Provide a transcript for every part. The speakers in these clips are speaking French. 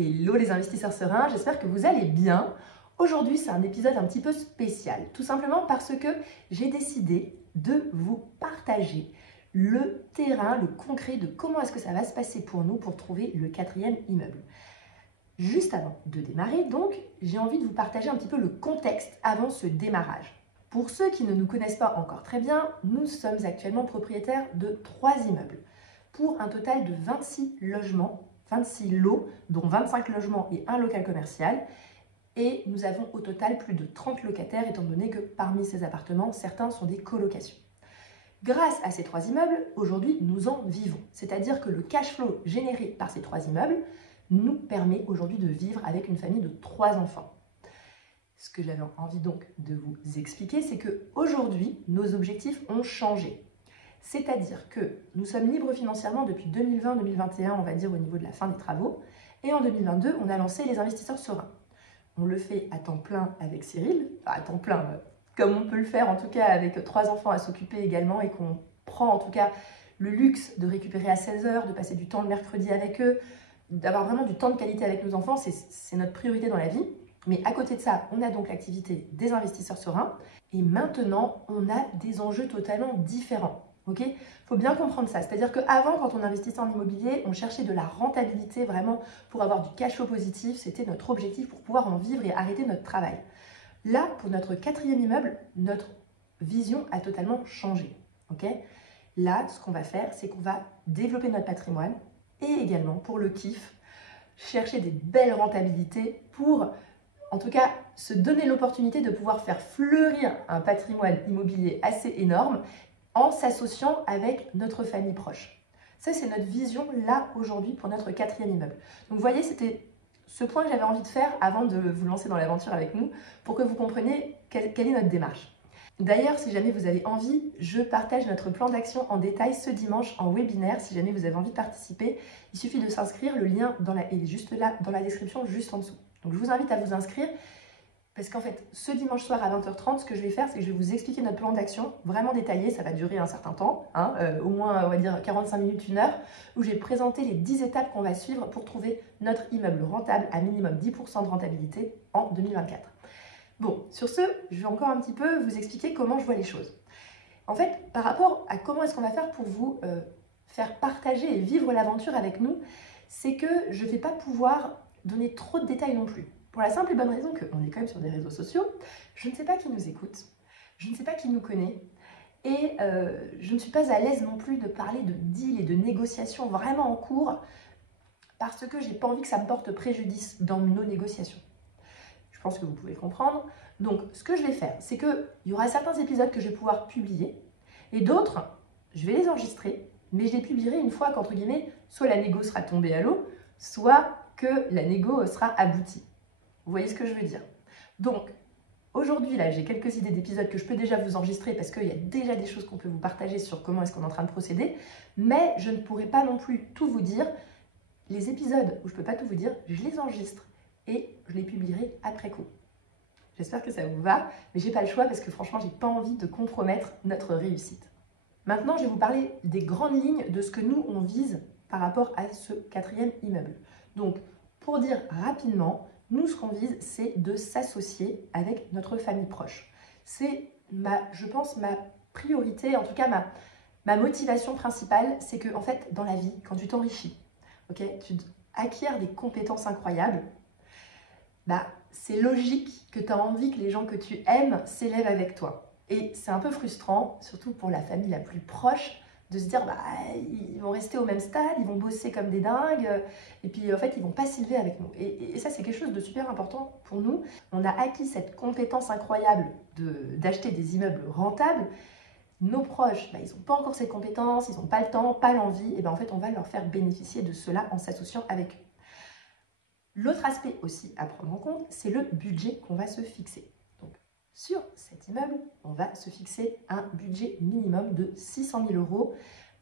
Hello les investisseurs sereins, j'espère que vous allez bien. Aujourd'hui, c'est un épisode un petit peu spécial, tout simplement parce que j'ai décidé de vous partager le terrain, le concret de comment est-ce que ça va se passer pour nous pour trouver le 4e immeuble. Juste avant de démarrer, donc, j'ai envie de vous partager un petit peu le contexte avant ce démarrage. Pour ceux qui ne nous connaissent pas encore très bien, nous sommes actuellement propriétaires de 3 immeubles pour un total de 26 logements, 26 lots, dont 25 logements et un local commercial. Et nous avons au total plus de 30 locataires, étant donné que parmi ces appartements, certains sont des colocations. Grâce à ces 3 immeubles, aujourd'hui, nous en vivons. C'est-à-dire que le cash flow généré par ces 3 immeubles nous permet aujourd'hui de vivre avec une famille de 3 enfants. Ce que j'avais envie donc de vous expliquer, c'est qu'aujourd'hui, nos objectifs ont changé. C'est-à-dire que nous sommes libres financièrement depuis 2020-2021, on va dire au niveau de la fin des travaux. Et en 2022, on a lancé les investisseurs sereins. On le fait à temps plein avec Cyril, enfin à temps plein, comme on peut le faire en tout cas avec 3 enfants à s'occuper également et qu'on prend en tout cas le luxe de récupérer à 16 heures, de passer du temps le mercredi avec eux, d'avoir vraiment du temps de qualité avec nos enfants, c'est notre priorité dans la vie. Mais à côté de ça, on a donc l'activité des investisseurs sereins et maintenant, on a des enjeux totalement différents. Ok, faut bien comprendre ça. C'est-à-dire qu'avant, quand on investissait en immobilier, on cherchait de la rentabilité vraiment pour avoir du cash flow positif. C'était notre objectif pour pouvoir en vivre et arrêter notre travail. Là, pour notre 4e immeuble, notre vision a totalement changé. Ok, là, ce qu'on va faire, c'est qu'on va développer notre patrimoine et également pour le kiff, chercher des belles rentabilités pour, en tout cas, se donner l'opportunité de pouvoir faire fleurir un patrimoine immobilier assez énorme en s'associant avec notre famille proche. Ça, c'est notre vision là aujourd'hui pour notre 4e immeuble. Donc vous voyez, c'était ce point que j'avais envie de faire avant de vous lancer dans l'aventure avec nous pour que vous compreniez quelle est notre démarche. D'ailleurs, si jamais vous avez envie, je partage notre plan d'action en détail ce dimanche en webinaire. Si jamais vous avez envie de participer, il suffit de s'inscrire. Le lien est juste là dans la description, juste en dessous. Donc je vous invite à vous inscrire. Parce qu'en fait, ce dimanche soir à 20h30, ce que je vais faire, c'est que je vais vous expliquer notre plan d'action vraiment détaillé. Ça va durer un certain temps, au moins, on va dire 45 minutes, 1 heure, où je vais présenter les 10 étapes qu'on va suivre pour trouver notre immeuble rentable à minimum 10% de rentabilité en 2024. Bon, sur ce, je vais encore un petit peu vous expliquer comment je vois les choses. En fait, par rapport à comment est-ce qu'on va faire pour vous faire partager et vivre l'aventure avec nous, c'est que je ne vais pas pouvoir donner trop de détails non plus. Pour la simple et bonne raison qu'on est quand même sur des réseaux sociaux, je ne sais pas qui nous écoute, je ne sais pas qui nous connaît, et je ne suis pas à l'aise non plus de parler de deals et de négociations vraiment en cours, parce que je n'ai pas envie que ça me porte préjudice dans nos négociations. Je pense que vous pouvez comprendre. Donc, ce que je vais faire, c'est qu'il y aura certains épisodes que je vais pouvoir publier, et d'autres, je vais les enregistrer, mais je les publierai une fois qu'entre guillemets, soit la négo sera tombée à l'eau, soit que la négo sera aboutie. Vous voyez ce que je veux dire? Donc, aujourd'hui, là, j'ai quelques idées d'épisodes que je peux déjà vous enregistrer parce qu'il y a déjà des choses qu'on peut vous partager sur comment est-ce qu'on est en train de procéder, mais je ne pourrai pas non plus tout vous dire. Les épisodes où je ne peux pas tout vous dire, je les enregistre et je les publierai après coup. J'espère que ça vous va, mais j'ai pas le choix parce que franchement, j'ai pas envie de compromettre notre réussite. Maintenant, je vais vous parler des grandes lignes de ce que nous, on vise par rapport à ce 4e immeuble. Donc, pour dire rapidement, nous, ce qu'on vise, c'est de s'associer avec notre famille proche. C'est, je pense, ma priorité, en tout cas ma motivation principale, c'est que en fait, dans la vie, quand tu t'enrichis, tu acquiers des compétences incroyables, c'est logique que tu as envie que les gens que tu aimes s'élèvent avec toi. Et c'est un peu frustrant, surtout pour la famille la plus proche, de se dire ils vont rester au même stade, ils vont bosser comme des dingues, et puis en fait ils vont pas s'élever avec nous. Et ça c'est quelque chose de super important pour nous. On a acquis cette compétence incroyable d'acheter des immeubles rentables. Nos proches, ils n'ont pas encore cette compétence, ils n'ont pas le temps, pas l'envie, et en fait on va leur faire bénéficier de cela en s'associant avec eux. L'autre aspect aussi à prendre en compte, c'est le budget qu'on va se fixer. Donc, sur cet immeuble, on va se fixer un budget minimum de 600 000 €,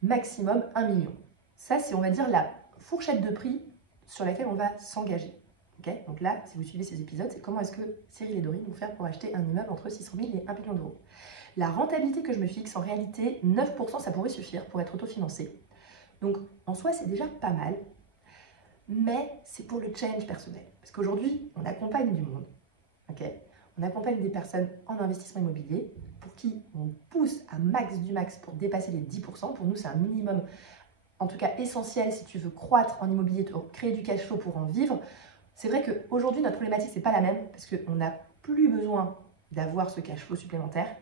maximum 1 million. Ça, c'est, on va dire, la fourchette de prix sur laquelle on va s'engager. Okay, donc là, si vous suivez ces épisodes, c'est comment est-ce que Cyril et Dorine vont faire pour acheter un immeuble entre 600 000 et 1 million d'euros. La rentabilité que je me fixe, en réalité, 9%, ça pourrait suffire pour être autofinancé. Donc, en soi, c'est déjà pas mal. mais c'est pour le challenge personnel. Parce qu'aujourd'hui, on accompagne du monde, ok? On accompagne des personnes en investissement immobilier pour qui on pousse à max du max pour dépasser les 10%. Pour nous, c'est un minimum, en tout cas essentiel si tu veux croître en immobilier, créer du cash flow pour en vivre. C'est vrai qu'aujourd'hui, notre problématique, c'est pas la même parce qu'on n'a plus besoin d'avoir ce cash flow supplémentaire.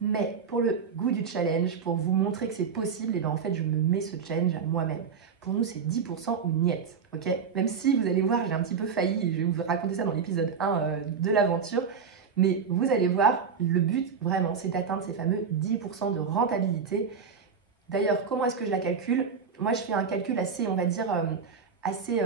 Mais pour le goût du challenge, pour vous montrer que c'est possible, et bien en fait, je me mets ce challenge à moi-même. Pour nous, c'est 10% ou niet, ok? Même si vous allez voir, j'ai un petit peu failli, et je vais vous raconter ça dans l'épisode 1 de l'aventure, mais vous allez voir, le but, vraiment, c'est d'atteindre ces fameux 10% de rentabilité. D'ailleurs, comment est-ce que je la calcule? Moi, je fais un calcul assez, on va dire, assez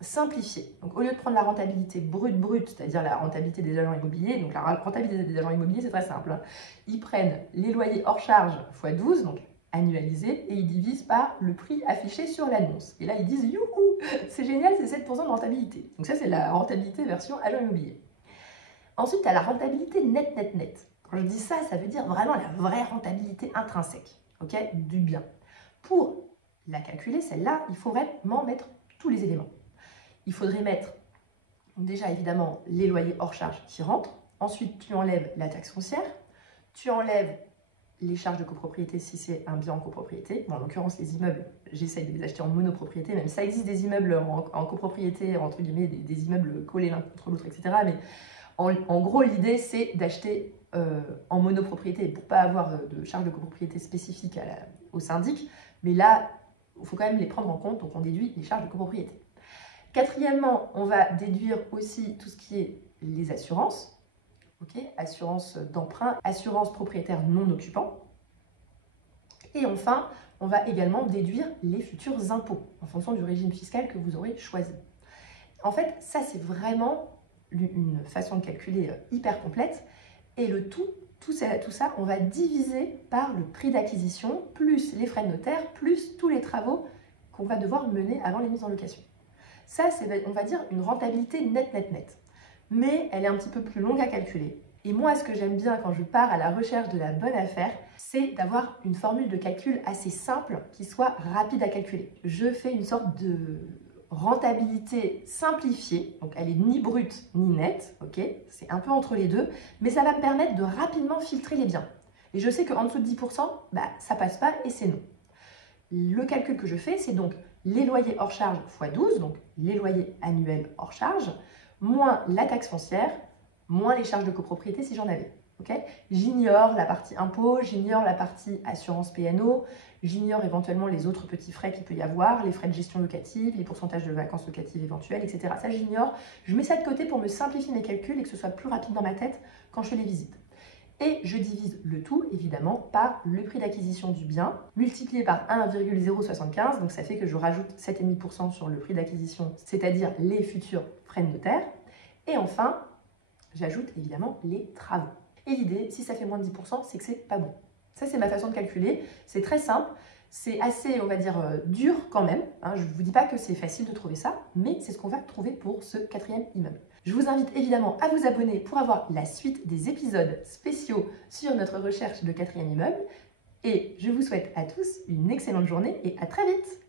simplifié. Donc, au lieu de prendre la rentabilité brute, c'est-à-dire la rentabilité des agents immobiliers, donc la rentabilité des agents immobiliers, c'est très simple, hein. Ils prennent les loyers hors charge x 12, donc annualisé, et ils divisent par le prix affiché sur l'annonce. Et là, ils disent, youhou, c'est génial, c'est 7% de rentabilité. Donc ça, c'est la rentabilité version agent immobilier. Ensuite, tu as la rentabilité net. Quand je dis ça, ça veut dire vraiment la vraie rentabilité intrinsèque, ok, du bien. Pour la calculer, celle-là, il faudrait vraiment mettre tous les éléments. Il faudrait mettre déjà évidemment les loyers hors charge qui rentrent. Ensuite, tu enlèves la taxe foncière. Tu enlèves les charges de copropriété si c'est un bien en copropriété. Bon, en l'occurrence, les immeubles, j'essaye de les acheter en monopropriété. Même ça existe des immeubles en copropriété, entre guillemets, des immeubles collés l'un contre l'autre, etc. Mais en gros, l'idée, c'est d'acheter en monopropriété pour ne pas avoir de charges de copropriété spécifiques au syndic. Mais là, il faut quand même les prendre en compte. Donc, on déduit les charges de copropriété. Quatrièmement, on va déduire aussi tout ce qui est les assurances, okay, assurance d'emprunt, assurance propriétaire non occupant. Et enfin, on va également déduire les futurs impôts en fonction du régime fiscal que vous aurez choisi. En fait, ça c'est vraiment une façon de calculer hyper complète. Et le tout ça, on va diviser par le prix d'acquisition, plus les frais de notaire, plus tous les travaux qu'on va devoir mener avant les mises en location. Ça, c'est, on va dire, une rentabilité net. Mais elle est un petit peu plus longue à calculer. Et moi, ce que j'aime bien quand je pars à la recherche de la bonne affaire, c'est d'avoir une formule de calcul assez simple qui soit rapide à calculer. Je fais une sorte de rentabilité simplifiée, donc elle est ni brute ni nette, ok? C'est un peu entre les deux, mais ça va me permettre de rapidement filtrer les biens. Et je sais qu'en dessous de 10%, ça passe pas et c'est non. Le calcul que je fais, c'est donc les loyers hors charge x 12, donc les loyers annuels hors charge, moins la taxe foncière, moins les charges de copropriété si j'en avais. Okay, j'ignore la partie impôt, j'ignore la partie assurance PNO, j'ignore éventuellement les autres petits frais qu'il peut y avoir, les frais de gestion locative, les pourcentages de vacances locatives éventuels, etc. Ça, j'ignore. Je mets ça de côté pour me simplifier mes calculs et que ce soit plus rapide dans ma tête quand je fais les visites. Et je divise le tout, évidemment, par le prix d'acquisition du bien, multiplié par 1,075, donc ça fait que je rajoute 7,5% sur le prix d'acquisition, c'est-à-dire les futurs frais de notaire. Et enfin, j'ajoute évidemment les travaux. Et l'idée, si ça fait moins de 10%, c'est que c'est pas bon. Ça, c'est ma façon de calculer. C'est très simple. C'est assez, on va dire, dur quand même. Je ne vous dis pas que c'est facile de trouver ça, mais c'est ce qu'on va trouver pour ce 4e immeuble. Je vous invite évidemment à vous abonner pour avoir la suite des épisodes spéciaux sur notre recherche de 4e immeuble. Et je vous souhaite à tous une excellente journée et à très vite!